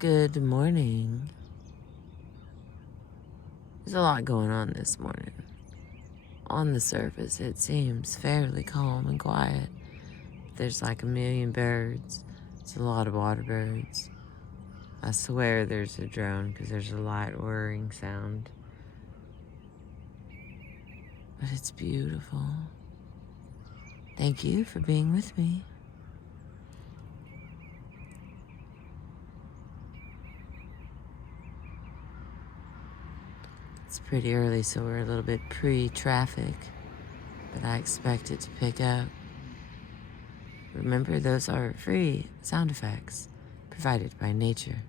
Good morning. There's a lot going on this morning. On the surface, it seems fairly calm and quiet. There's like a million birds. It's a lot of water birds. I swear there's a drone because there's a light whirring sound. But it's beautiful. Thank you for being with me. It's pretty early, so we're a little bit pre-traffic, but I expect it to pick up. Remember, those are free sound effects provided by nature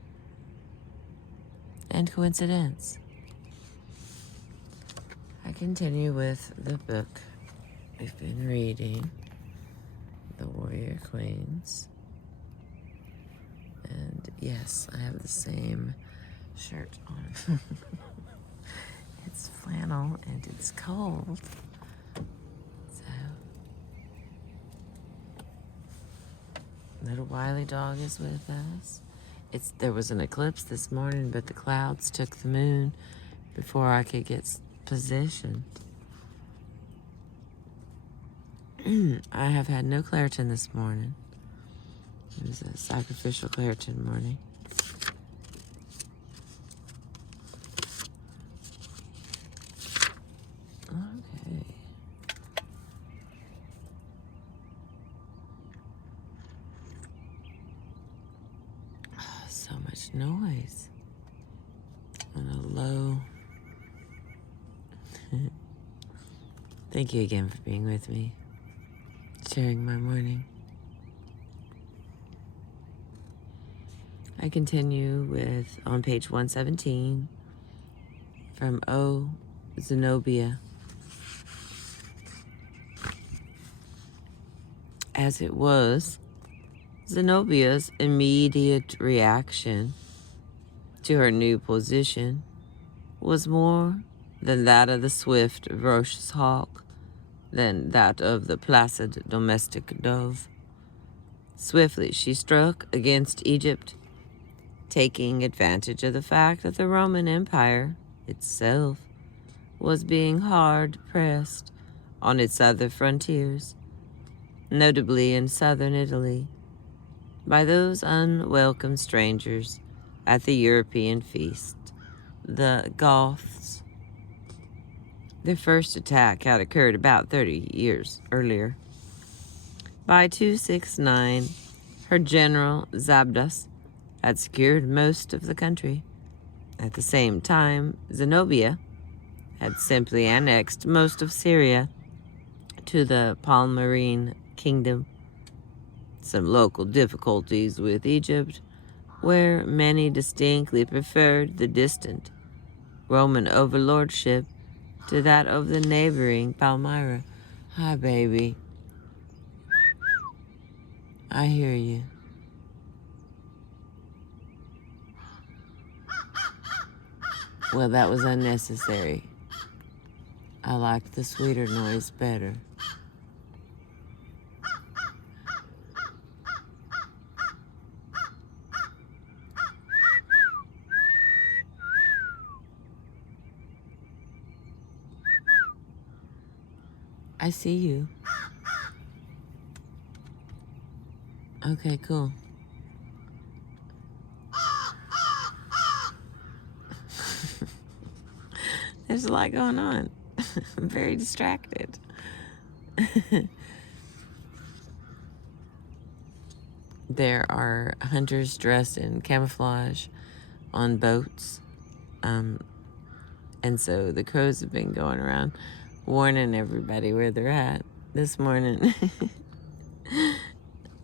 and coincidence. I continue with the book we've been reading, The Warrior Queens. And yes, I have the same shirt on. It's flannel and it's cold. So, little Wiley dog is with us. There was an eclipse this morning, but the clouds took the moon before I could get positioned. I have had no Claritin this morning. It was a sacrificial Claritin morning. Okay. Oh, so much noise. On a low. Thank you again for being with me, sharing my morning. I continue with, on page 117, from ZENOBIA. As it was, Zenobia's immediate reaction to her new position was more than that of the swift, ferocious hawk, than that of the placid domestic dove. Swiftly she struck against Egypt, taking advantage of the fact that the Roman Empire itself was being hard pressed on its other frontiers, notably in southern Italy, by those unwelcome strangers at the European feast, the Goths. Their first attack had occurred about 30 years earlier. By 269, her general Zabdas had secured most of the country. At the same time, Zenobia had simply annexed most of Syria to the Palmyrene kingdom. Some local difficulties with Egypt, where many distinctly preferred the distant Roman overlordship to that of the neighboring Palmyra. Hi, baby. I hear you. Well, that was unnecessary. I like the sweeter noise better. I see you. Okay, cool. There's a lot going on. I'm very distracted. There are hunters dressed in camouflage on boats. And so the crows have been going around warning everybody where they're at this morning.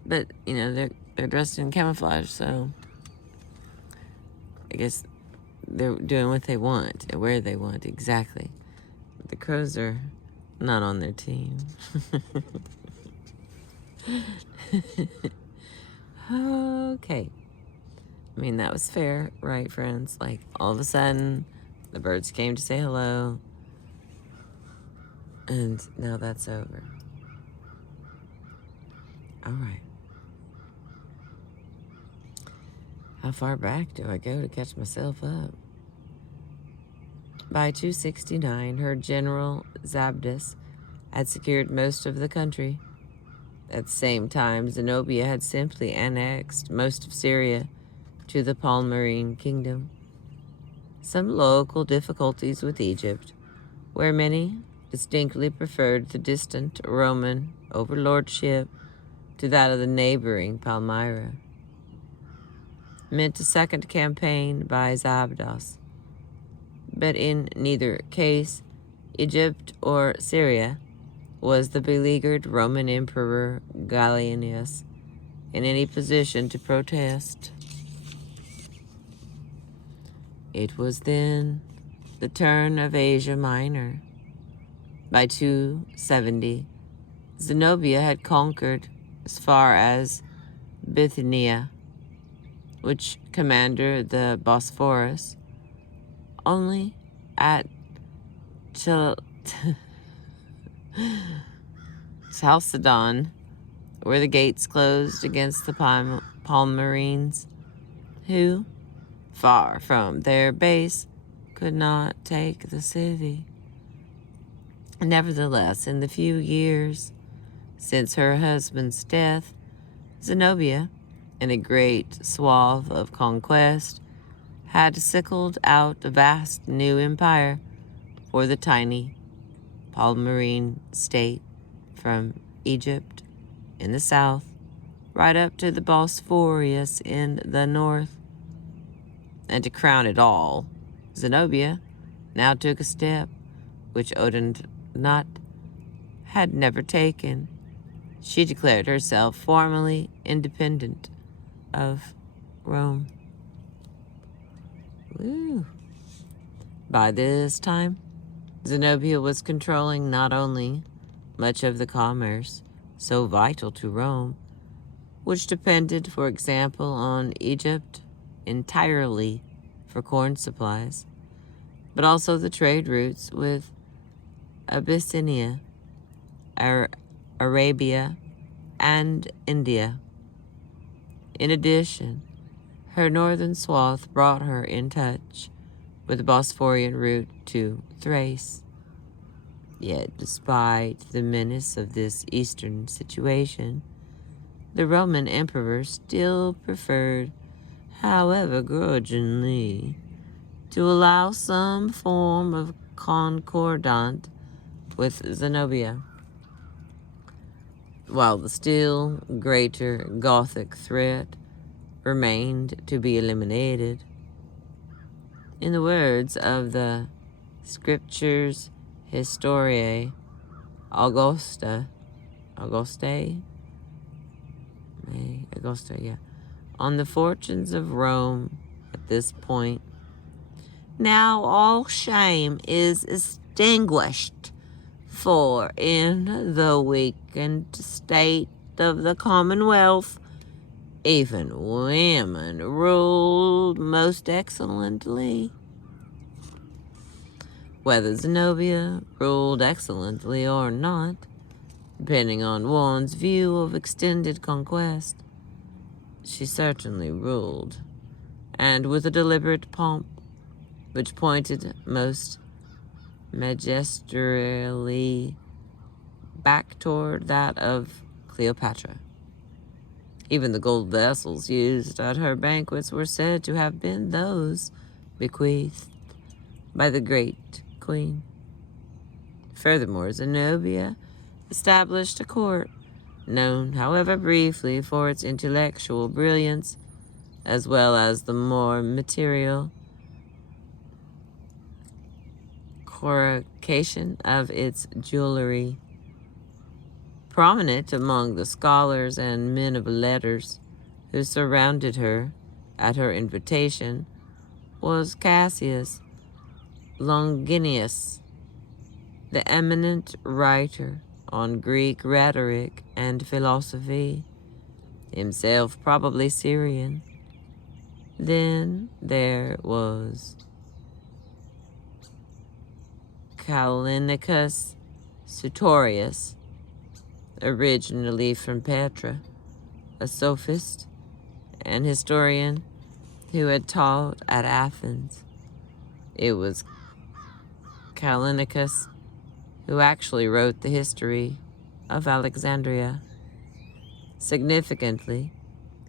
But, you know, they're dressed in camouflage, so I guess they're doing what they want and where they want exactly. But the crows are not on their team. Okay. I mean, that was fair, right, friends? Like, all of a sudden, the birds came to say hello. And now that's over. All right. How far back do I go to catch myself up? By 269, her general Zabdis had secured most of the country. At the same time, Zenobia had simply annexed most of Syria to the Palmyrene kingdom. Some local difficulties with Egypt, where many distinctly preferred the distant Roman overlordship to that of the neighboring Palmyra, meant a second campaign by Zabdas. But in neither case, Egypt or Syria, was the beleaguered Roman Emperor Gallienus in any position to protest. It was then the turn of Asia Minor. By 270, Zenobia had conquered as far as Bithynia, which commanded the Bosphorus, only at Chalcedon, where the gates closed against the Palmyrenes, who, far from their base, could not take the city. Nevertheless, in the few years since her husband's death, Zenobia, in a great swath of conquest, had sickled out a vast new empire for the tiny Palmyrene state, from Egypt in the south right up to the Bosphorus in the north. And to crown it all, Zenobia now took a step which Odenat had never taken. She declared herself formally independent of Rome. Woo. By this time, Zenobia was controlling not only much of the commerce so vital to Rome, which depended, for example, on Egypt entirely for corn supplies, but also the trade routes with Abyssinia, Arabia, and India. In addition, her northern swath brought her in touch with the Bosphorian route to Thrace. Yet, despite the menace of this eastern situation, the Roman emperor still preferred, however grudgingly, to allow some form of concordant with Zenobia, while the still greater Gothic threat remained to be eliminated. In the words of the Scriptures Historiae Augusta, on the fortunes of Rome at this point, now all shame is extinguished, for in the weakened state of the Commonwealth, even women ruled most excellently. Whether Zenobia ruled excellently or not, depending on one's view of extended conquest, she certainly ruled, and with a deliberate pomp which pointed most magisterially back toward that of Cleopatra. Even the gold vessels used at her banquets were said to have been those bequeathed by the great queen. Furthermore, Zenobia established a court, known, however briefly, for its intellectual brilliance, as well as the more material corrugation of its jewelry. Prominent among the scholars and men of letters who surrounded her at her invitation was Cassius Longinus, the eminent writer on Greek rhetoric and philosophy, himself probably Syrian. Then there was Callinicus Sutorius, originally from Petra, a sophist and historian who had taught at Athens. It was Callinicus who actually wrote the history of Alexandria, significantly,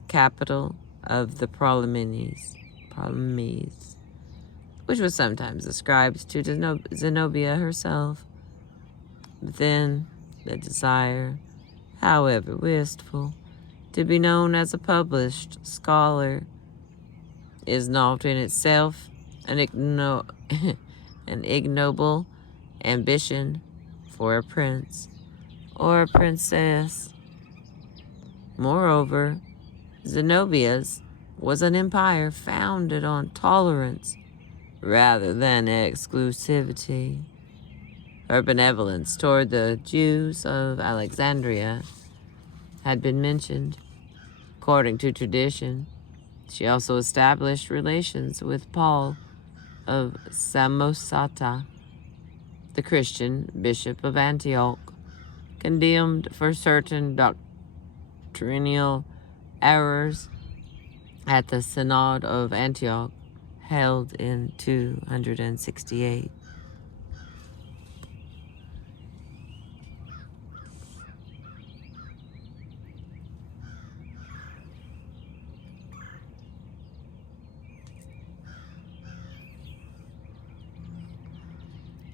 capital of the Ptolemies, which was sometimes ascribed to Zenobia herself. But then the desire, however wistful, to be known as a published scholar is not in itself an ignoble ambition for a prince or a princess. Moreover, Zenobia's was an empire founded on tolerance rather than exclusivity. Her benevolence toward the Jews of Alexandria had been mentioned. According to tradition, she also established relations with Paul of Samosata, the Christian bishop of Antioch, condemned for certain doctrinal errors at the Synod of Antioch, held in 268.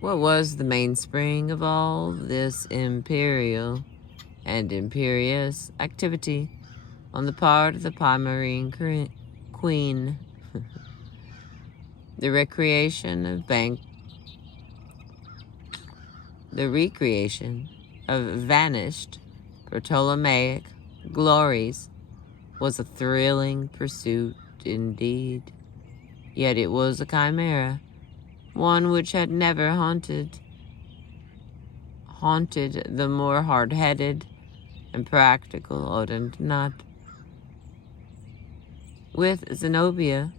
What was the mainspring of all this imperial and imperious activity on the part of the Pomeranian queen? The recreation of vanished Ptolemaic glories was a thrilling pursuit indeed. Yet it was a chimera, one which had never haunted the more hard-headed and practical Odinot. With Zenobia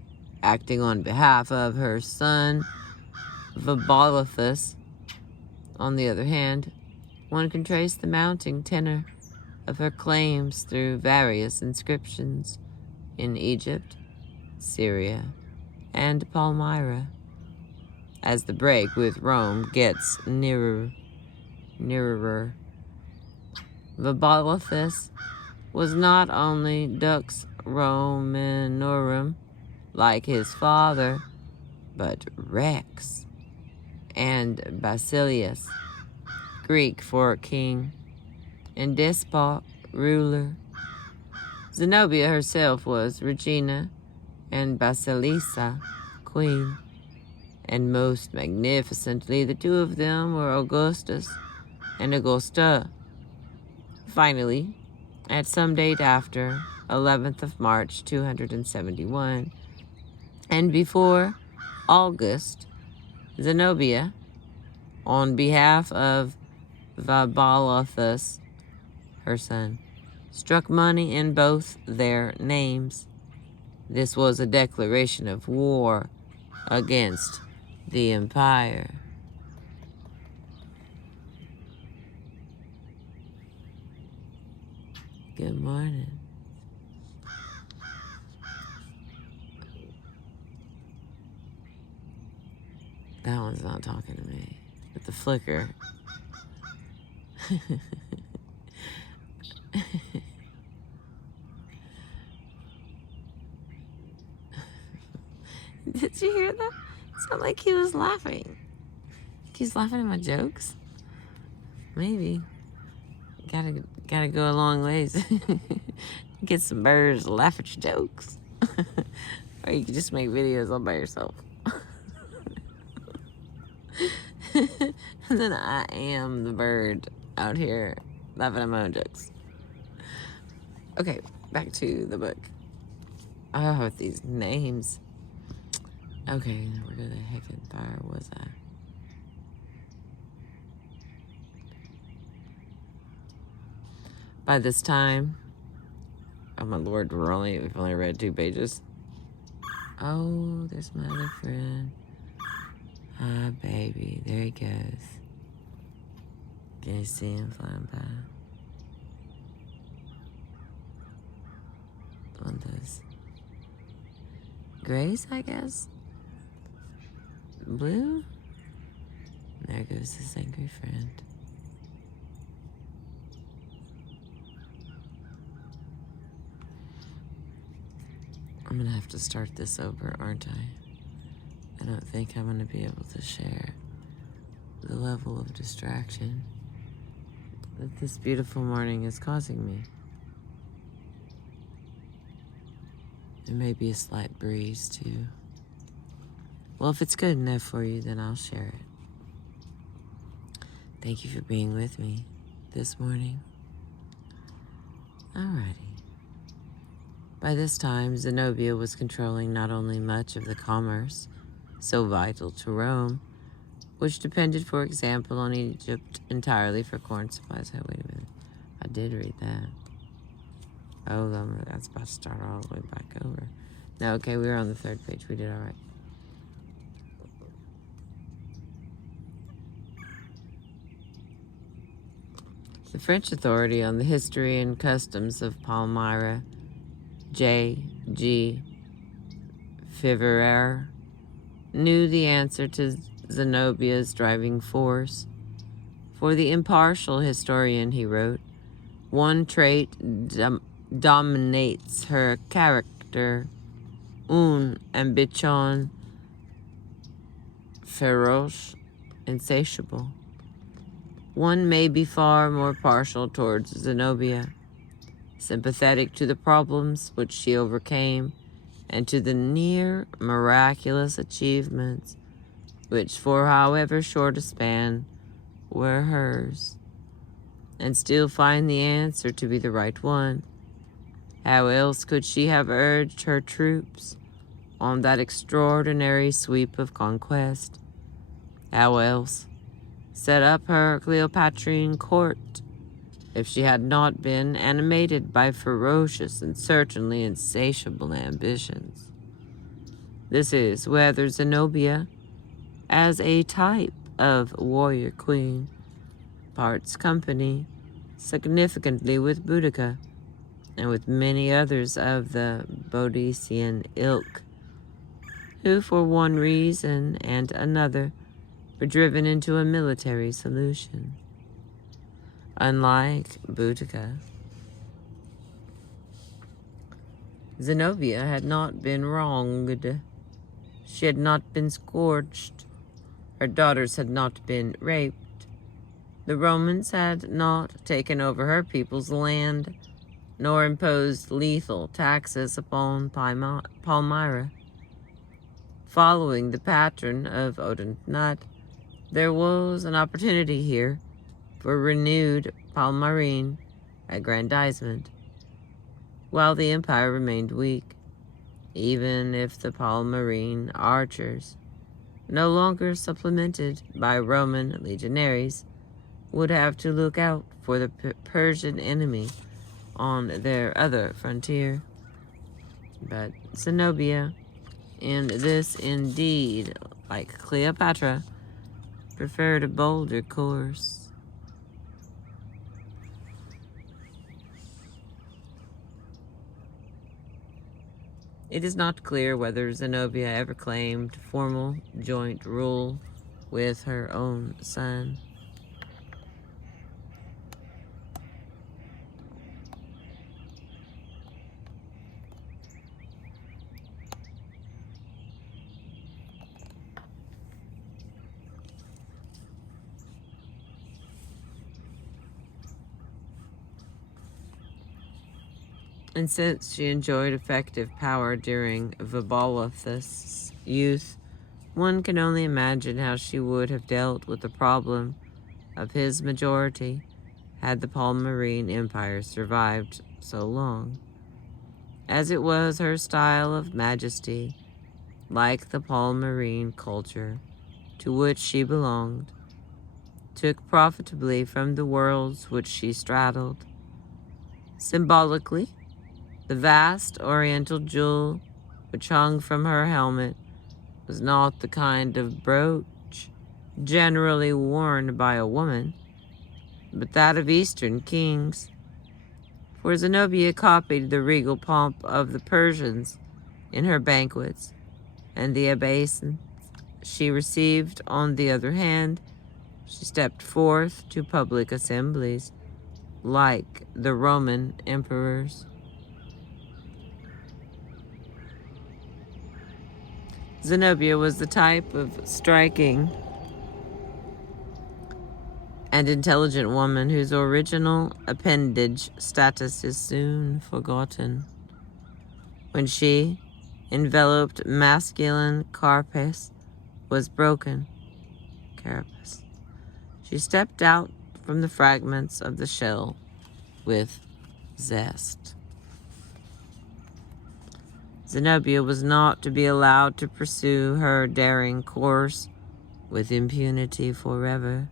acting on behalf of her son Vabalithus, on the other hand, one can trace the mounting tenor of her claims through various inscriptions in Egypt, Syria, and Palmyra. As the break with Rome gets nearer, Vabalithus was not only Dux Romanorum, like his father, but Rex and Basilius, Greek for king, and despot, ruler. Zenobia herself was Regina, and Basilissa, queen. And most magnificently, the two of them were Augustus and Augusta. Finally, at some date after 11th of March, 271, and before August, Zenobia, on behalf of Vabalithus, her son, struck money in both their names. This was a declaration of war against the empire. Good morning. That one's not talking to me. But the flicker. Did you hear that? It sounded like he was laughing. He's laughing at my jokes? Maybe. Gotta go a long ways. Get some birds to laugh at your jokes. Or you can just make videos all by yourself. And then I am the bird out here laughing at my own jokes. Okay, back to the book. Oh, these names. Okay, where the heckin' fire was I? By this time, oh my lord, we've only read 2 pages. Oh, there's my other friend. Ah, baby, there he goes. Can you see him flying by? One of those grays, I guess. Blue. There goes his angry friend. I'm gonna have to start this over, aren't I? I don't think I'm gonna be able to share the level of distraction that this beautiful morning is causing me. There may be a slight breeze too. Well, if it's good enough for you, then I'll share it. Thank you for being with me this morning. Alrighty. By this time, Zenobia was controlling not only much of the commerce so vital to Rome, which depended, for example, on Egypt entirely for corn supplies. Oh, wait a minute. I did read that. Oh, that's about to start all the way back over. No, okay, we were on the 3rd page. We did all right. The French authority on the history and customs of Palmyra, J.G. Fiverer, knew the answer to Zenobia's driving force. For the impartial historian, he wrote, one trait dominates her character, une ambition féroce, insatiable. One may be far more partial towards Zenobia, sympathetic to the problems which she overcame, and to the near miraculous achievements which, for however short a span, were hers, and still find the answer to be the right one. How else could she have urged her troops on that extraordinary sweep of conquest? How else set up her Cleopatrine court if she had not been animated by ferocious and certainly insatiable ambitions? This is whether Zenobia, as a type of warrior queen, parts company significantly with Boudica and with many others of the Boeotian ilk, who for one reason and another were driven into a military solution. Unlike Boudica, Zenobia had not been wronged. She had not been scorched. Her daughters had not been raped. The Romans had not taken over her people's land, nor imposed lethal taxes upon Palmyra. Following the pattern of Odenat, there was an opportunity here for renewed Palmyrene aggrandizement, while the empire remained weak, even if the Palmyrene archers, no longer supplemented by Roman legionaries, would have to look out for the Persian enemy on their other frontier. But Zenobia, and this indeed, like Cleopatra, preferred a bolder course. It is not clear whether Zenobia ever claimed formal joint rule with her own son. And since she enjoyed effective power during Vibalathus' youth, one can only imagine how she would have dealt with the problem of his majority had the Palmyrene Empire survived so long. As it was, her style of majesty, like the Palmyrene culture to which she belonged, took profitably from the worlds which she straddled. Symbolically, the vast oriental jewel which hung from her helmet was not the kind of brooch generally worn by a woman, but that of Eastern kings. For Zenobia copied the regal pomp of the Persians in her banquets, and the obeisance she received. On the other hand, she stepped forth to public assemblies like the Roman emperors. Zenobia was the type of striking and intelligent woman whose original appendage status is soon forgotten. When she, enveloped masculine carapace, was broken, carapace, she stepped out from the fragments of the shell with zest. Zenobia was not to be allowed to pursue her daring course with impunity forever.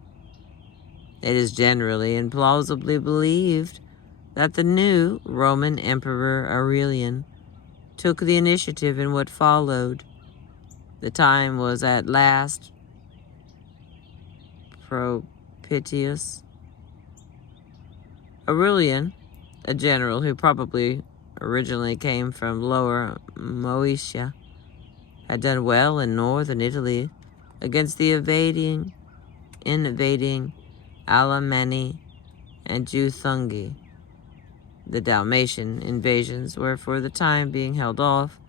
It is generally and plausibly believed that the new Roman Emperor Aurelian took the initiative in what followed. The time was at last propitious. Aurelian, a general who probably originally came from Lower Moesia, had done well in northern Italy against the invading Alemanni and Juthungi. The Dalmatian invasions were for the time being held off,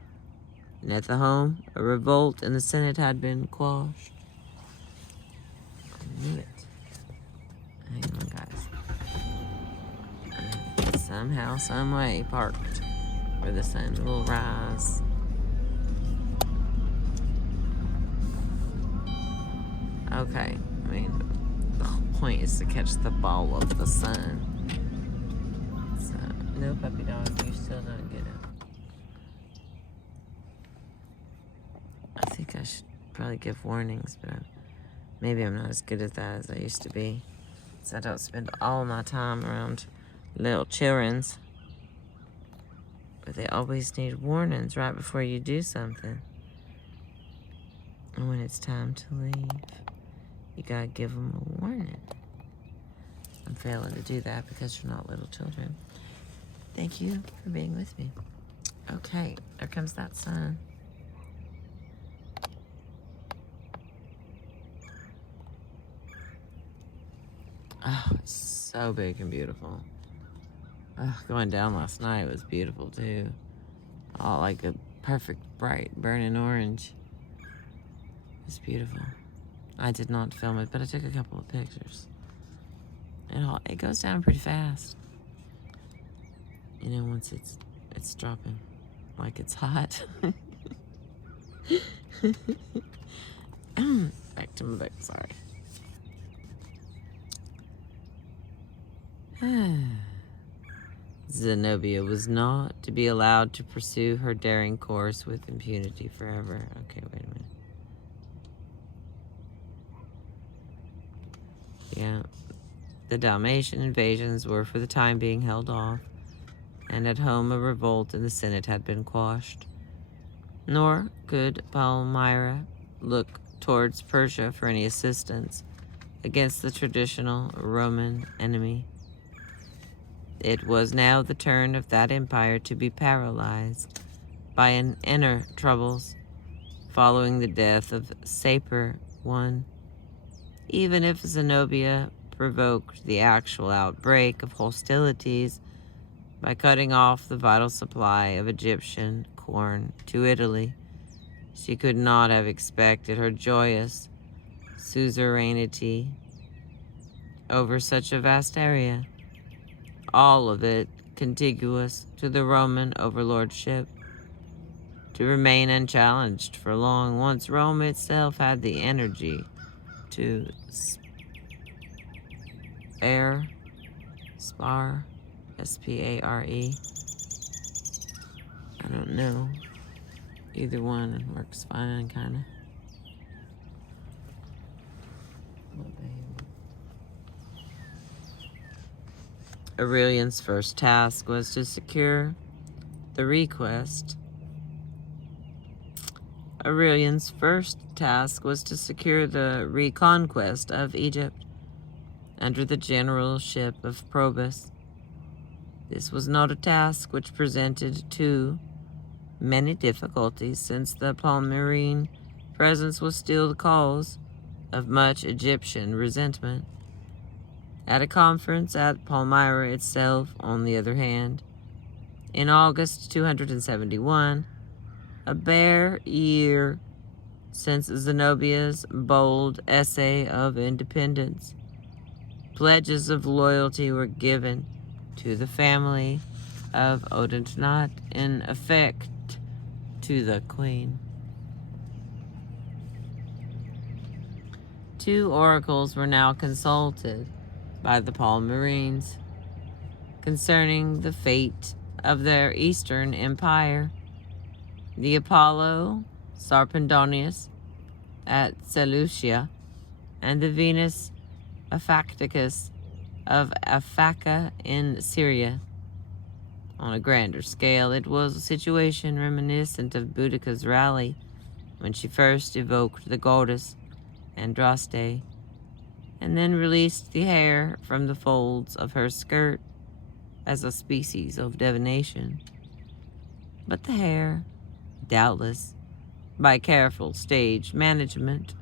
and at the home, a revolt in the Senate had been quashed. I knew it. Hang on, guys. Somehow, some way, parked where the sun will rise. Okay, I mean, the whole point is to catch the ball of the sun. So, no puppy dog, you still don't get it. I think I should probably give warnings, but maybe I'm not as good at that as I used to be. So I don't spend all my time around little children's. But they always need warnings right before you do something. And when it's time to leave, you gotta give them a warning. I'm failing to do that because you're not little children. Thank you for being with me. Okay, there comes that sun. Oh, it's so big and beautiful. Going down last night was beautiful too. Oh, like a perfect, bright, burning orange. It's beautiful. I did not film it, but I took a couple of pictures. It goes down pretty fast. You know, once it's dropping, like it's hot. Back to my book, sorry. Zenobia was not to be allowed to pursue her daring course with impunity forever. Okay, wait a minute. Yeah, the Dalmatian invasions were for the time being held off, and at home a revolt in the Senate had been quashed. Nor could Palmyra look towards Persia for any assistance against the traditional Roman enemy. It was now the turn of that empire to be paralyzed by an inner troubles following the death of Sapor I. Even if Zenobia provoked the actual outbreak of hostilities by cutting off the vital supply of Egyptian corn to Italy, she could not have expected her joyous suzerainty over such a vast area, all of it contiguous to the Roman overlordship, to remain unchallenged for long once Rome itself had the energy to spare, S-P-A-R-E. I don't know. Either one works fine, kind of. Aurelian's first task was to secure the request. Aurelian's first task was to secure the reconquest of Egypt under the generalship of Probus. This was not a task which presented too many difficulties, since the Palmyrene presence was still the cause of much Egyptian resentment. At a conference at Palmyra itself, on the other hand, in August 271, a bare year since Zenobia's bold essay of independence, pledges of loyalty were given to the family of Odentenot, in effect to the queen. 2 oracles were now consulted by the Palmyrenes concerning the fate of their eastern empire. The Apollo Sarpedonius at Seleucia, and the Venus Aphacticus of Aphaca in Syria. On a grander scale, it was a situation reminiscent of Boudica's rally when she first evoked the goddess Andraste, and then released the hair from the folds of her skirt as a species of divination. But the hair, doubtless by careful stage management,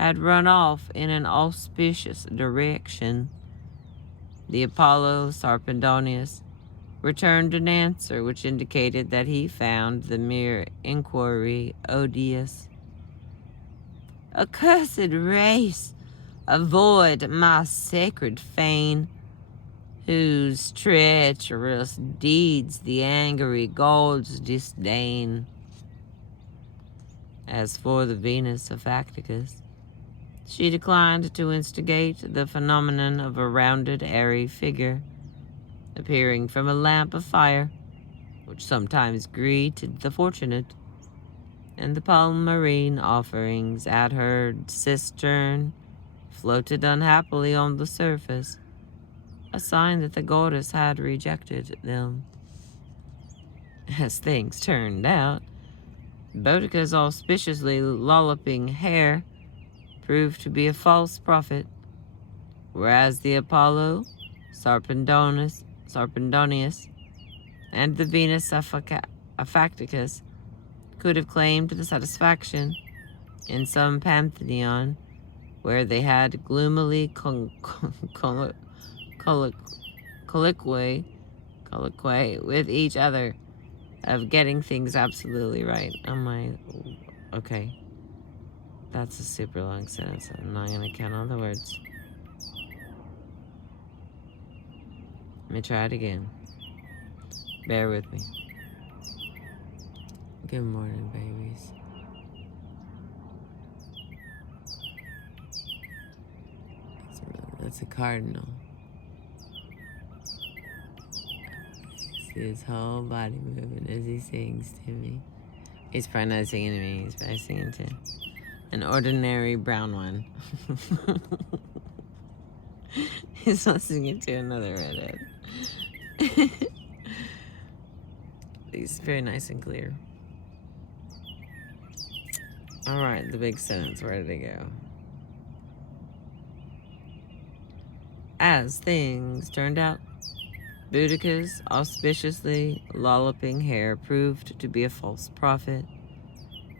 had run off in an auspicious direction. The Apollo Sarpedonius returned an answer which indicated that he found the mere inquiry odious. "Accursed race, avoid my sacred fane, whose treacherous deeds the angry gods disdain." As for the Venus of Acticus, she declined to instigate the phenomenon of a rounded, airy figure appearing from a lamp of fire, which sometimes greeted the fortunate, and the Palmyrene offerings at her cistern floated unhappily on the surface, a sign that the goddess had rejected them. As things turned out, Boudica's auspiciously lolloping hair proved to be a false prophet, whereas the Apollo Sarpedonius and the Venus Aphacticus could have claimed the satisfaction in some pantheon where they had gloomily colloquy with each other of getting things absolutely right. I'm like, okay, that's a super long sentence. I'm not gonna count all the words. Let me try it again. Bear with me. Good morning, babies. That's a cardinal. See his whole body moving as he sings to me. He's probably not singing to me. He's probably singing to an ordinary brown one. He's not singing to another redhead. He's very nice and clear. All right, the big sentence. Where did it go? As things turned out, Boudica's auspiciously lolloping hair proved to be a false prophet,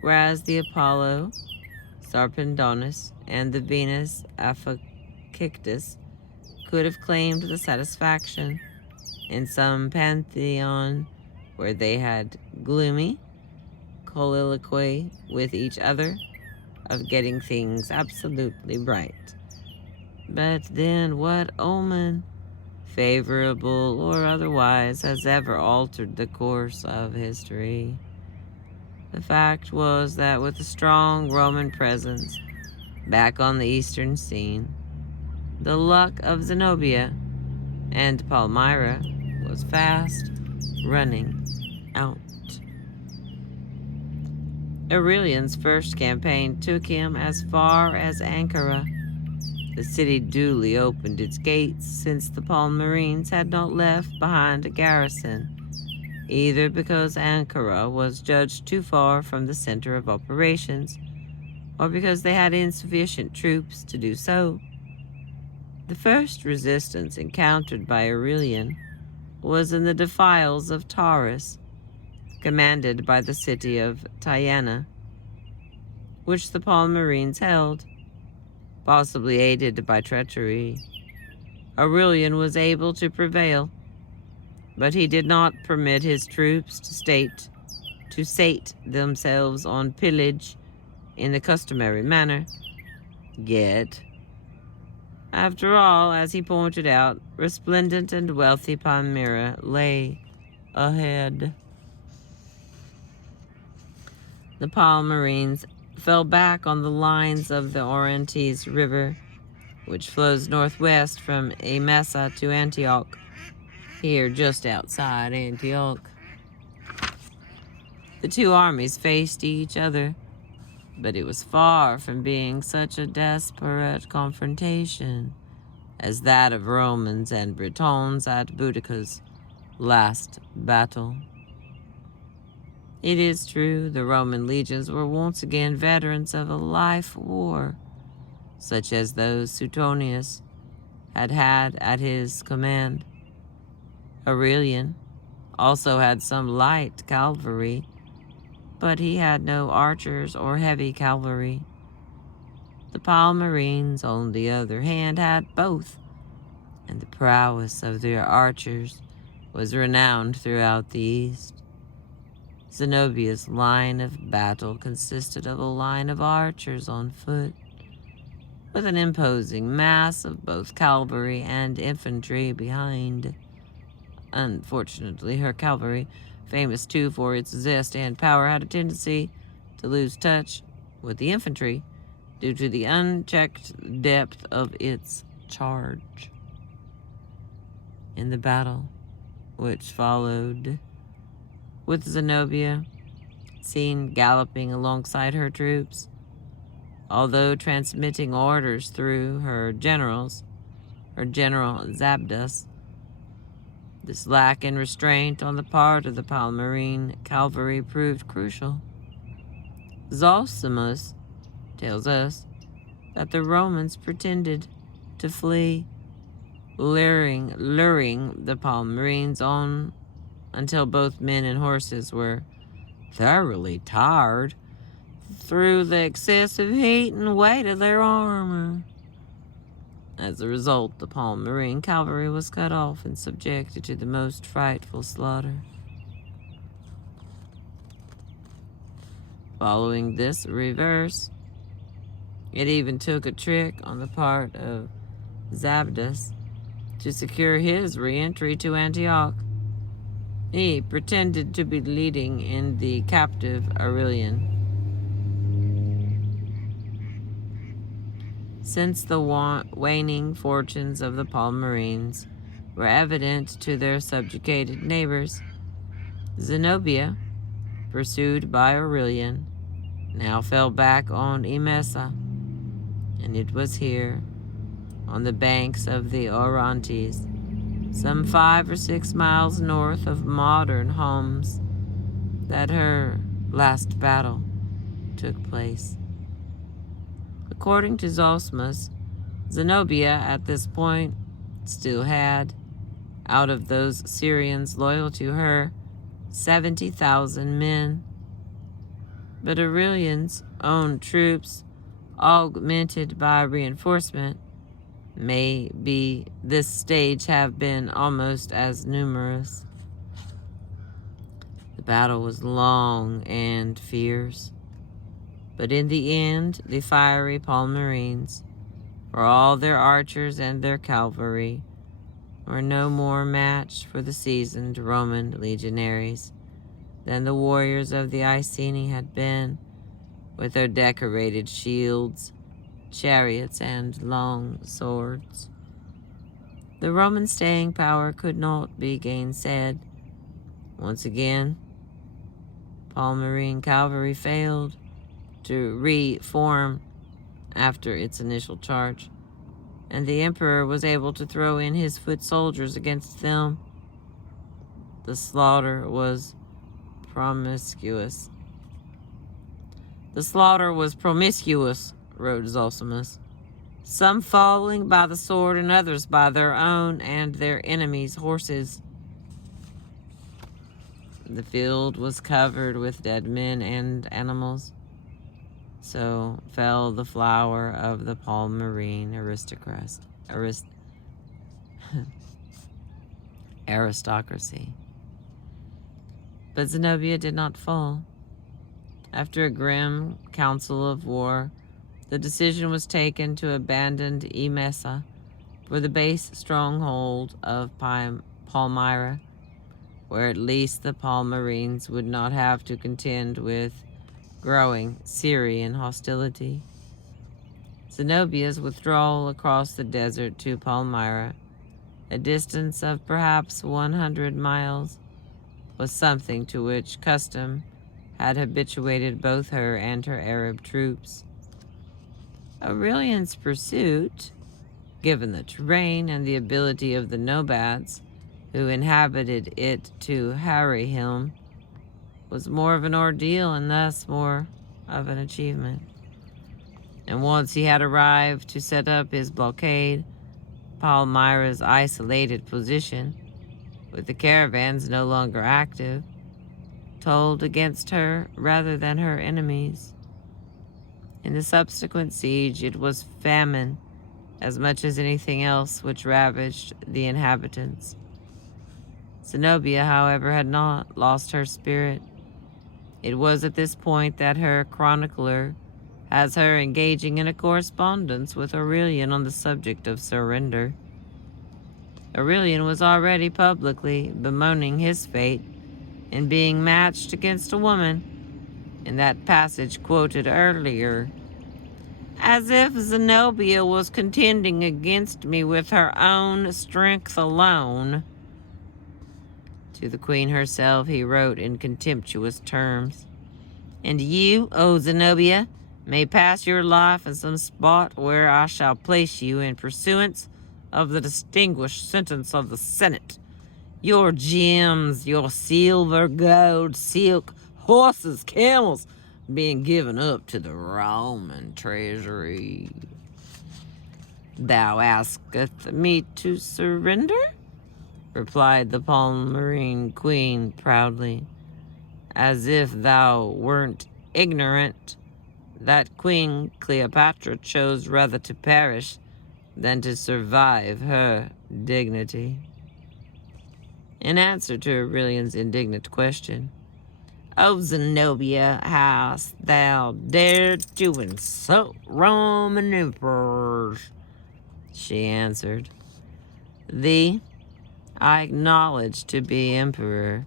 whereas the Apollo Sarpedonius and the Venus Aphacticus could have claimed the satisfaction in some pantheon where they had gloomy colloquy with each other of getting things absolutely right. But then what omen, favorable or otherwise, has ever altered the course of history? The fact was that with a strong Roman presence back on the eastern scene, the luck of Zenobia and Palmyra was fast running out. Aurelian's first campaign took him as far as Ankara. The city duly opened its gates, since the Palmyrenes had not left behind a garrison, either because Ankara was judged too far from the center of operations, or because they had insufficient troops to do so. The first resistance encountered by Aurelian was in the defiles of Taurus, commanded by the city of Tyana, which the Palmyrines held, possibly aided by treachery. Aurelian was able to prevail, but he did not permit his troops to sate themselves on pillage in the customary manner. Yet, after all, as he pointed out, resplendent and wealthy Palmyra lay ahead. The Palmyrines fell back on the lines of the Orontes River, which flows northwest from Emesa to Antioch, here just outside Antioch. The two armies faced each other, but it was far from being such a desperate confrontation as that of Romans and Britons at Boudicca's last battle. It is true, the Roman legions were once again veterans of a life war, such as those Suetonius had had at his command. Aurelian also had some light cavalry, but he had no archers or heavy cavalry. The Palmyrines, on the other hand, had both, and the prowess of their archers was renowned throughout the East. Zenobia's line of battle consisted of a line of archers on foot, with an imposing mass of both cavalry and infantry behind. Unfortunately, her cavalry, famous too for its zest and power, had a tendency to lose touch with the infantry due to the unchecked depth of its charge. In the battle which followed, with Zenobia seen galloping alongside her troops, although transmitting orders through her general Zabdas, this lack in restraint on the part of the Palmyrine cavalry proved crucial. Zosimus tells us that the Romans pretended to flee, luring the Palmyrines on until both men and horses were thoroughly tired through the excessive heat and weight of their armor. As a result, the Palmyrine cavalry was cut off and subjected to the most frightful slaughter. Following this reverse, it even took a trick on the part of Zabdas to secure his re-entry to Antioch. He pretended to be leading in the captive Aurelian. Since the waning fortunes of the Palmyrines were evident to their subjugated neighbors, Zenobia, pursued by Aurelian, now fell back on Emesa, and it was here, on the banks of the Orontes, some 5 or 6 miles north of modern Homs, that her last battle took place. According to Zosimus, Zenobia at this point still had, out of those Syrians loyal to her, 70,000 men. But Aurelian's own troops, augmented by reinforcement, may be this stage have been almost as numerous. The battle was long and fierce, but in the end, the fiery Palmyrines, for all their archers and their cavalry, were no more match for the seasoned Roman legionaries than the warriors of the Iceni had been, with their decorated shields, chariots, and long swords. The Roman staying power could not be gainsaid. Once again, Palmyrine cavalry failed to reform after its initial charge, and the emperor was able to throw in his foot soldiers against them. The slaughter was promiscuous. Wrote Zosimus, some falling by the sword and others by their own and their enemies' horses. The field was covered with dead men and animals. So fell the flower of the Palmyrene aristocracy. But Zenobia did not fall. After a grim council of war, the decision was taken to abandon Emesa for the base stronghold of Palmyra, where at least the Palmyrenes would not have to contend with growing Syrian hostility. Zenobia's withdrawal across the desert to Palmyra, a distance of perhaps 100 miles, was something to which custom had habituated both her and her Arab troops. Aurelian's pursuit, given the terrain and the ability of the nomads who inhabited it to harry him, was more of an ordeal and thus more of an achievement. And once he had arrived to set up his blockade, Palmyra's isolated position, with the caravans no longer active, told against her rather than her enemies. In the subsequent siege, it was famine as much as anything else which ravaged the inhabitants. Zenobia, however, had not lost her spirit. It was at this point that her chronicler has her engaging in a correspondence with Aurelian on the subject of surrender. Aurelian was already publicly bemoaning his fate in being matched against a woman, in that passage quoted earlier, as if Zenobia was contending against me with her own strength alone. To the queen herself he wrote in contemptuous terms, "And you, O Zenobia, may pass your life in some spot where I shall place you in pursuance of the distinguished sentence of the Senate. Your gems, your silver, gold, silk, horses, camels, being given up to the Roman treasury." "Thou askest me to surrender?" replied the Palmyrene queen proudly, "as if thou weren't ignorant that Queen Cleopatra chose rather to perish than to survive her dignity." In answer to Aurelian's indignant question, "O Zenobia, hast thou dared to insult Roman emperors?" she answered, "Thee I acknowledge to be emperor,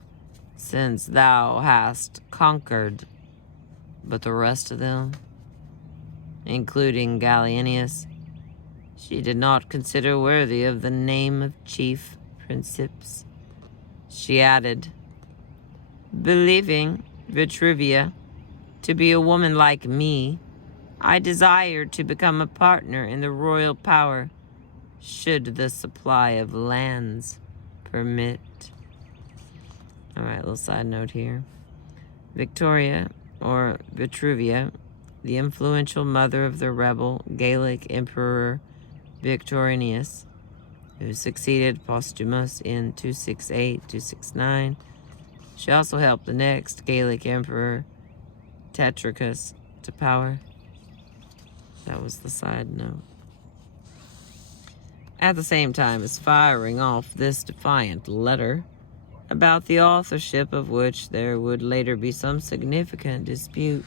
since thou hast conquered, but the rest of them, including Gallienus, she did not consider worthy of the name of chief princeps." She added, "Believing Vitruvia to be a woman like me, I desired to become a partner in the royal power, should the supply of lands permit." All right, little side note here. Victoria, or Vitruvia, the influential mother of the rebel Gallic Emperor Victorinus, who succeeded Postumus in 268-269. She also helped the next Gallic Emperor, Tetricus, to power. That was the side note. At the same time as firing off this defiant letter, about the authorship of which there would later be some significant dispute,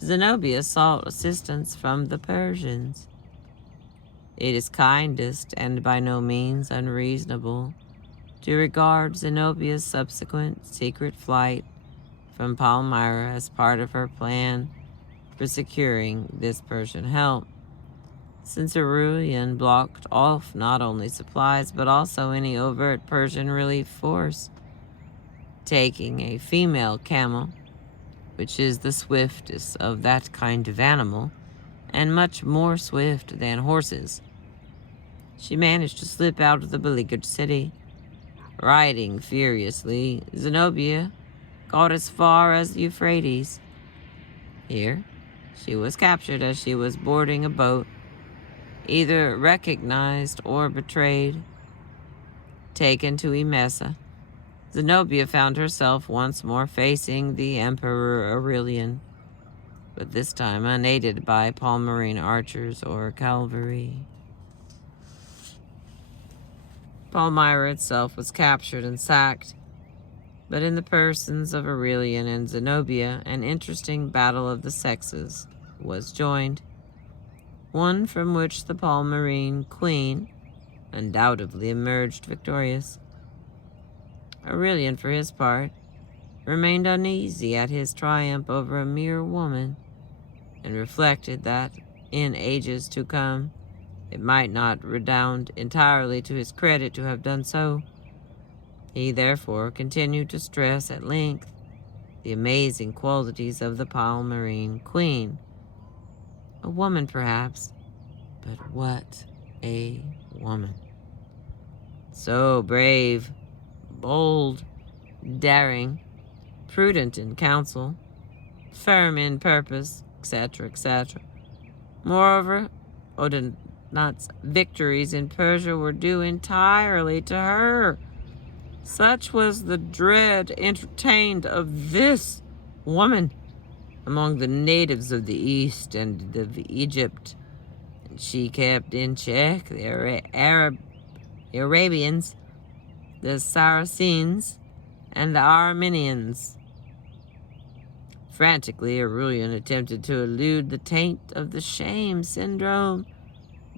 Zenobia sought assistance from the Persians. It is kindest and by no means unreasonable to regard Zenobia's subsequent secret flight from Palmyra as part of her plan for securing this Persian help, since Aurelian blocked off not only supplies but also any overt Persian relief force, taking a female camel, which is the swiftest of that kind of animal, and much more swift than horses. She managed to slip out of the beleaguered city. Riding furiously, Zenobia got as far as the Euphrates. Here, she was captured as she was boarding a boat, either recognized or betrayed. Taken to Emesa, Zenobia found herself once more facing the Emperor Aurelian, but this time unaided by Palmyrene archers or cavalry. Palmyra itself was captured and sacked, but in the persons of Aurelian and Zenobia, an interesting battle of the sexes was joined, one from which the Palmyrene queen undoubtedly emerged victorious. Aurelian, for his part, remained uneasy at his triumph over a mere woman, and reflected that, in ages to come, it might not redound entirely to his credit to have done so. He therefore continued to stress at length the amazing qualities of the Palmyrene queen. A woman, perhaps, but what a woman. So brave, bold, daring, prudent in counsel, firm in purpose, etc., etc. Moreover, Odenat's victories in Persia were due entirely to her. Such was the dread entertained of this woman among the natives of the East and of Egypt, and she kept in check the Arabians, the Saracens, and the Armenians. Frantically, Aurelian attempted to elude the taint of the shame syndrome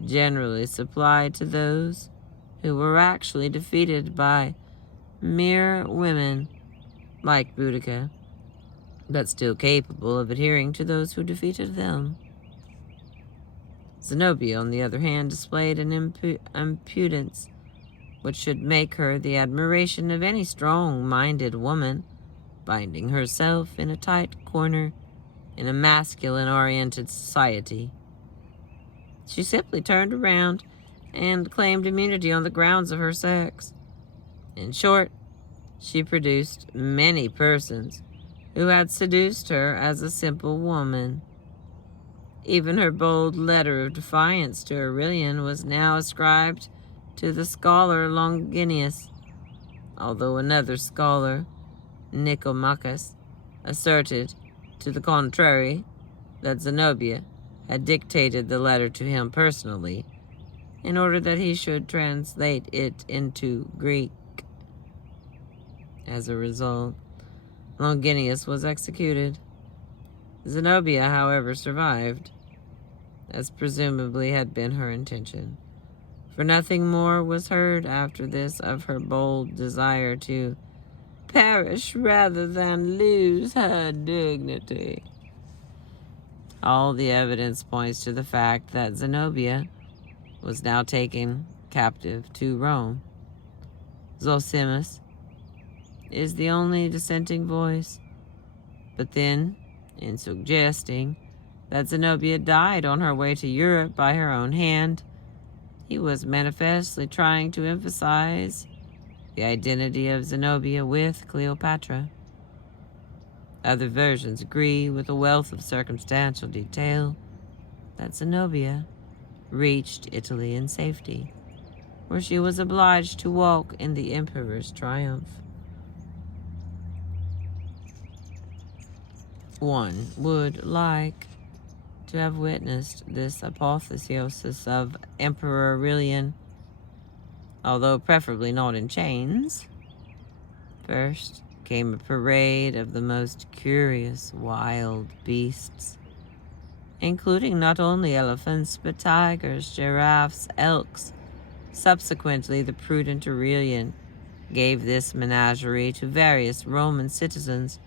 generally supplied to those who were actually defeated by mere women like Boudica, but still capable of adhering to those who defeated them. Zenobia, on the other hand, displayed an impudence which should make her the admiration of any strong-minded woman, finding herself in a tight corner in a masculine-oriented society. She simply turned around and claimed immunity on the grounds of her sex. In short, she produced many persons who had seduced her as a simple woman. Even her bold letter of defiance to Aurelian was now ascribed to the scholar Longinus, although another scholar, Nicomachus, asserted to the contrary, that Zenobia had dictated the letter to him personally in order that he should translate it into Greek. As a result, Longinus was executed. Zenobia, however, survived, as presumably had been her intention, for nothing more was heard after this of her bold desire to perish rather than lose her dignity. All the evidence points to the fact that Zenobia was now taken captive to Rome. Zosimus is the only dissenting voice, but then, in suggesting that Zenobia died on her way to Europe by her own hand, he was manifestly trying to emphasize the identity of Zenobia with Cleopatra. Other versions agree with a wealth of circumstantial detail that Zenobia reached Italy in safety, where she was obliged to walk in the emperor's triumph. One would like to have witnessed this apotheosis of Emperor Aurelian, although preferably not in chains. First came a parade of the most curious wild beasts, including not only elephants, but tigers, giraffes, elks. Subsequently, the prudent Aurelian gave this menagerie to various Roman citizens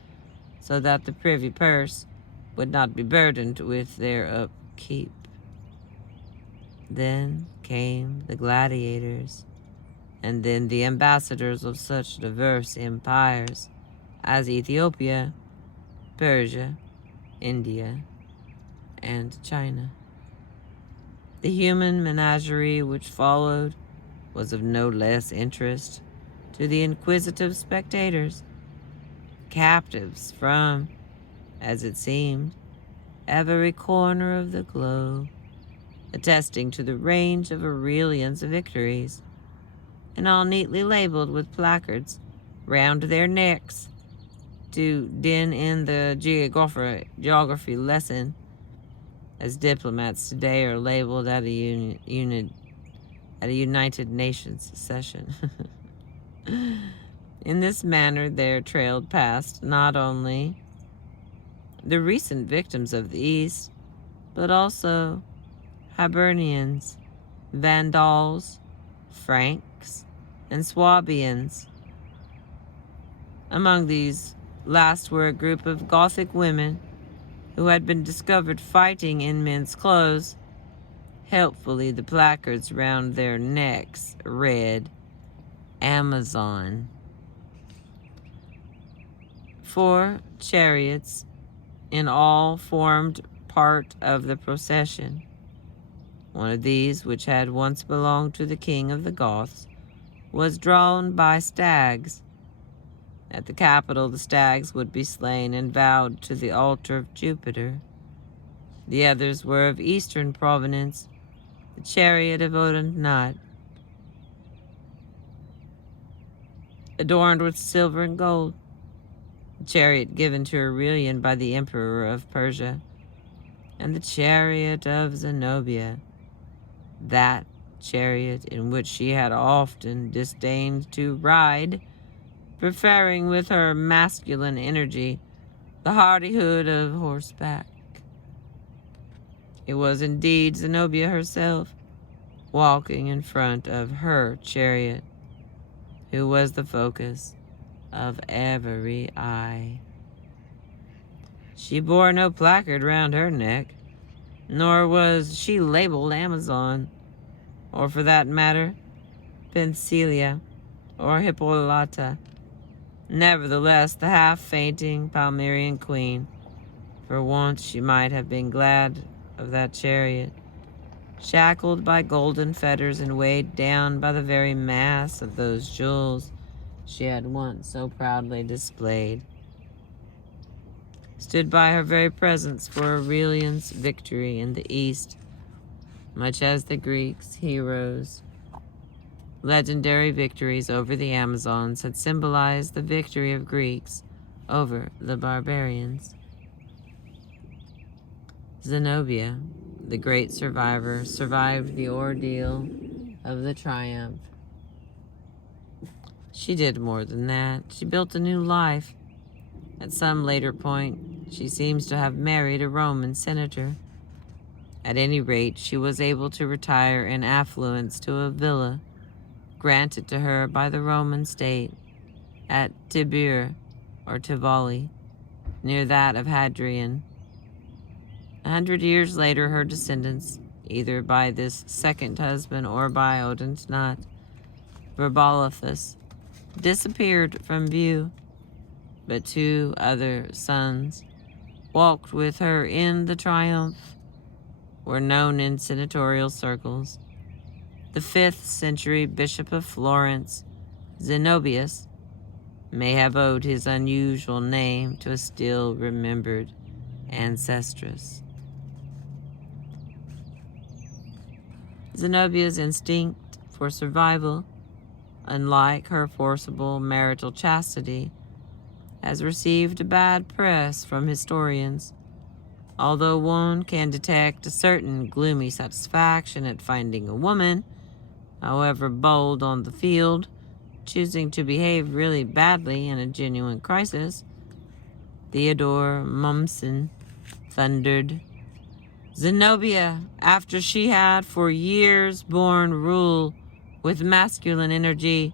so that the privy purse would not be burdened with their upkeep. Then came the gladiators, and then the ambassadors of such diverse empires as Ethiopia, Persia, India, and China. The human menagerie which followed was of no less interest to the inquisitive spectators, captives from, as it seemed, every corner of the globe, attesting to the range of Aurelian's victories, and all neatly labeled with placards round their necks to den in the geography lesson, as diplomats today are labeled at a United Nations session. In this manner, there trailed past not only the recent victims of the East, but also Hibernians, Vandals, Franks, and Swabians. Among these last were a group of Gothic women who had been discovered fighting in men's clothes. Helpfully, the placards round their necks read, Amazon. 4 chariots in all formed part of the procession. One of these, which had once belonged to the king of the Goths, was drawn by stags. At the capital, the stags would be slain and vowed to the altar of Jupiter. The others were of eastern provenance, the chariot of Odin, adorned with silver and gold, the chariot given to Aurelian by the emperor of Persia, and the chariot of Zenobia, that chariot in which she had often disdained to ride, preferring with her masculine energy the hardihood of horseback. It was indeed Zenobia herself, walking in front of her chariot, who was the focus of every eye. She bore no placard round her neck, nor was she labeled Amazon, or for that matter, Pensilia or Hippolyta. Nevertheless, the half-fainting Palmyrian queen, for once she might have been glad of that chariot, shackled by golden fetters and weighed down by the very mass of those jewels she had once so proudly displayed, stood by her very presence for Aurelian's victory in the East, much as the Greeks' heroes' legendary victories over the Amazons had symbolized the victory of Greeks over the barbarians. Zenobia, the great survivor, survived the ordeal of the triumph. She did more than that. She built a new life. At some later point, she seems to have married a Roman senator. At any rate, she was able to retire in affluence to a villa granted to her by the Roman state at Tibur or Tivoli, near that of Hadrian. 100 years later, her descendants, either by this second husband or by Odin's Verbolophus, disappeared from view, but 2 other sons walked with her in the triumph, were known in senatorial circles. The 5th century bishop of Florence, Zenobius, may have owed his unusual name to a still remembered ancestress. Zenobia's instinct for survival, unlike her forcible marital chastity, has received bad press from historians, although one can detect a certain gloomy satisfaction at finding a woman, however bold on the field, choosing to behave really badly in a genuine crisis. Theodore Mommsen thundered, Zenobia, after she had for years borne rule with masculine energy,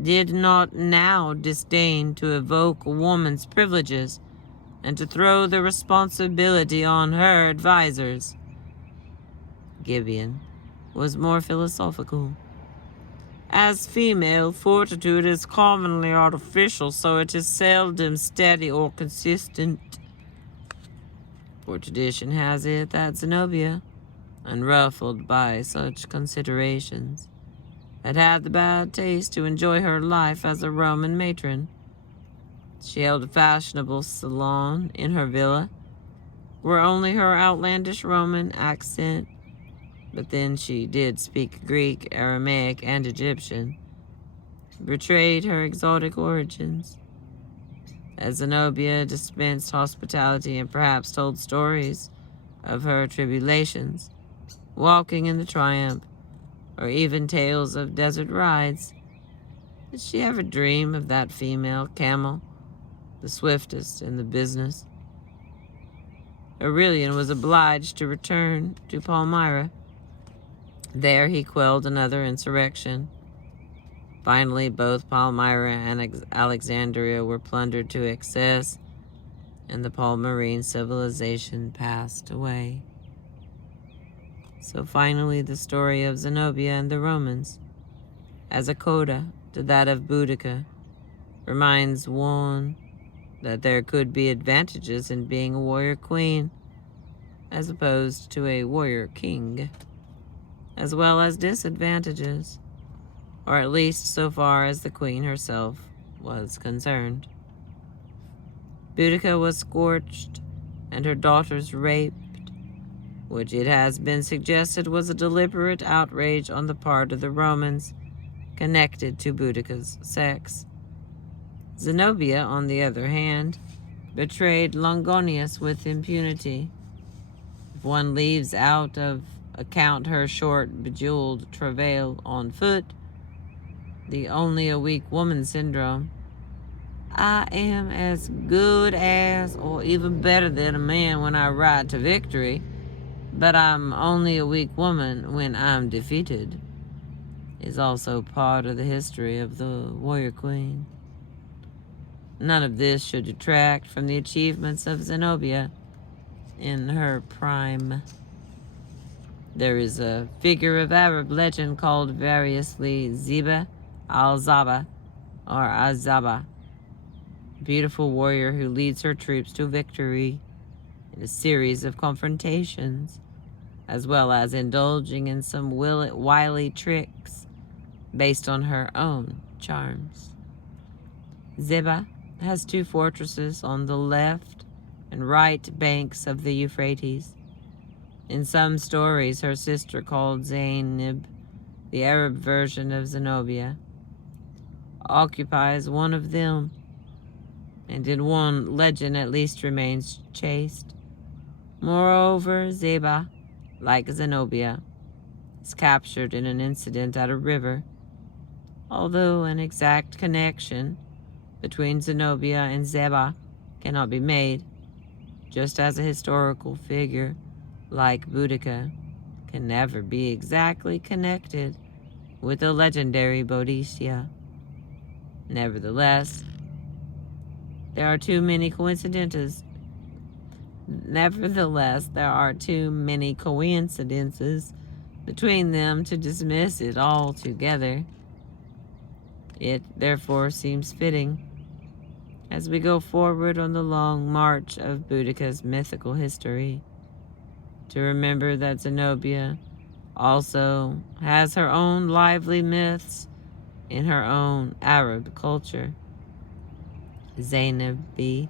did not now disdain to evoke a woman's privileges and to throw the responsibility on her advisors. Gibeon was more philosophical. As female fortitude is commonly artificial, so it is seldom steady or consistent. For tradition has it that Zenobia, unruffled by such considerations, had had the bad taste to enjoy her life as a Roman matron. She held a fashionable salon in her villa, where only her outlandish Roman accent, but then she did speak Greek, Aramaic, and Egyptian, betrayed her exotic origins. As Zenobia dispensed hospitality and perhaps told stories of her tribulations, walking in the triumph, or even tales of desert rides, did she ever dream of that female camel, the swiftest in the business? Aurelian was obliged to return to Palmyra. There he quelled another insurrection. Finally, both Palmyra and Alexandria were plundered to excess, and the Palmyrene civilization passed away. So finally, the story of Zenobia and the Romans, as a coda to that of Boudica, reminds one that there could be advantages in being a warrior queen as opposed to a warrior king, as well as disadvantages, or at least so far as the queen herself was concerned. Boudica was scorched and her daughters raped, which it has been suggested was a deliberate outrage on the part of the Romans connected to Boudica's sex. Zenobia, on the other hand, betrayed Longonius with impunity. If one leaves out of account her short, bejeweled travail on foot, the only a weak woman syndrome, I am as good as or even better than a man when I ride to victory, but I'm only a weak woman when I'm defeated, is also part of the history of the warrior queen. None of this should detract from the achievements of Zenobia in her prime. There is a figure of Arab legend called variously Ziba al-Zaba or Azaba, a beautiful warrior who leads her troops to victory in a series of confrontations, as well as indulging in some wily tricks based on her own charms. Ziba has two fortresses on the left and right banks of the Euphrates. In some stories, her sister, called Zainab, the Arab version of Zenobia, occupies one of them, and in one legend at least remains chaste. Moreover, Ziba, like Zenobia, is captured in an incident at a river, although an exact connection between Zenobia and Zeba cannot be made, just as a historical figure like Boudica can never be exactly connected with the legendary Boadicea. Nevertheless, there are too many coincidences between them to dismiss it altogether. It therefore seems fitting, as we go forward on the long march of Boudica's mythical history, to remember that Zenobia also has her own lively myths in her own Arab culture. Zainab is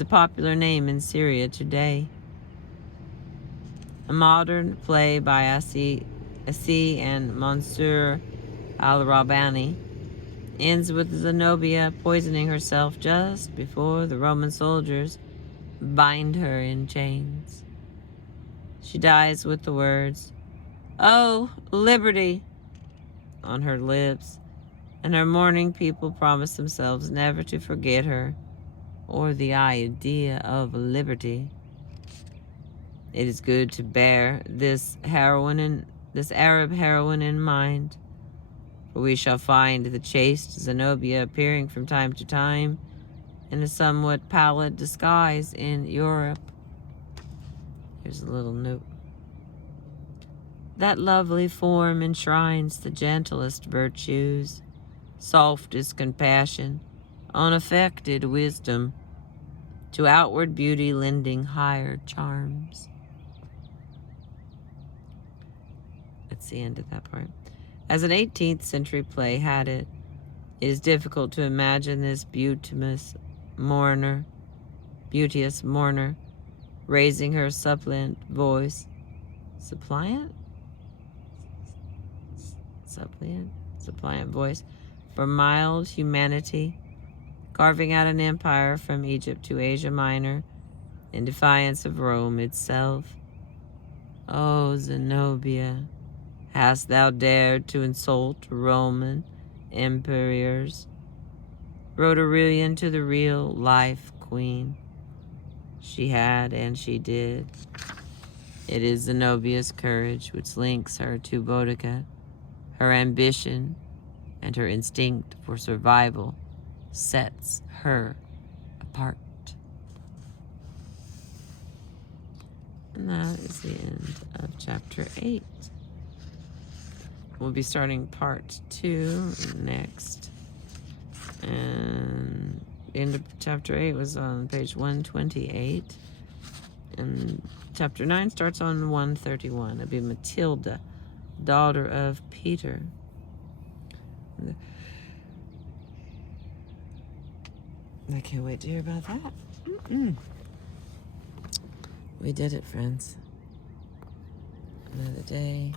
a popular name in Syria today. A modern play by Asi and Mansur al-Rabbani ends with Zenobia poisoning herself just before the Roman soldiers bind her in chains. She dies with the words, "Oh, liberty," on her lips, and her mourning people promise themselves never to forget her or the idea of liberty. It is good to bear this Arab heroine in mind, for we shall find the chaste Zenobia appearing from time to time in a somewhat pallid disguise in Europe. Here's a little note. That lovely form enshrines the gentlest virtues, softest compassion, unaffected wisdom, to outward beauty lending higher charms. That's the end of that part. As an 18th century play had it, it is difficult to imagine this beauteous mourner, raising her suppliant voice. Suppliant? suppliant voice, for mild humanity, carving out an empire from Egypt to Asia Minor, in defiance of Rome itself. O Zenobia, hast thou dared to insult Roman emperors? Wrote Aurelian to the real life queen. She had and she did. It is Zenobia's courage which links her to Boudica. Her ambition and her instinct for survival sets her apart. And that is the end of chapter 8. We'll be starting part 2 next. And the end of chapter 8 was on page 128. And chapter 9 starts on 131. It'll be Matilda, daughter of Peter. I can't wait to hear about that. We did it, friends. Another day.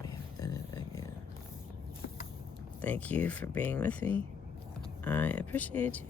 We have done it again. Thank you for being with me. I appreciate you.